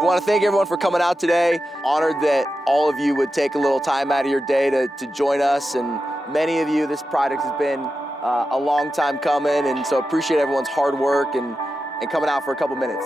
We want to thank everyone for coming out today. Honored that all of you would take a little time out of your day to join us. And many of you, this project has been a long time coming, and so appreciate everyone's hard work and coming out for a couple minutes.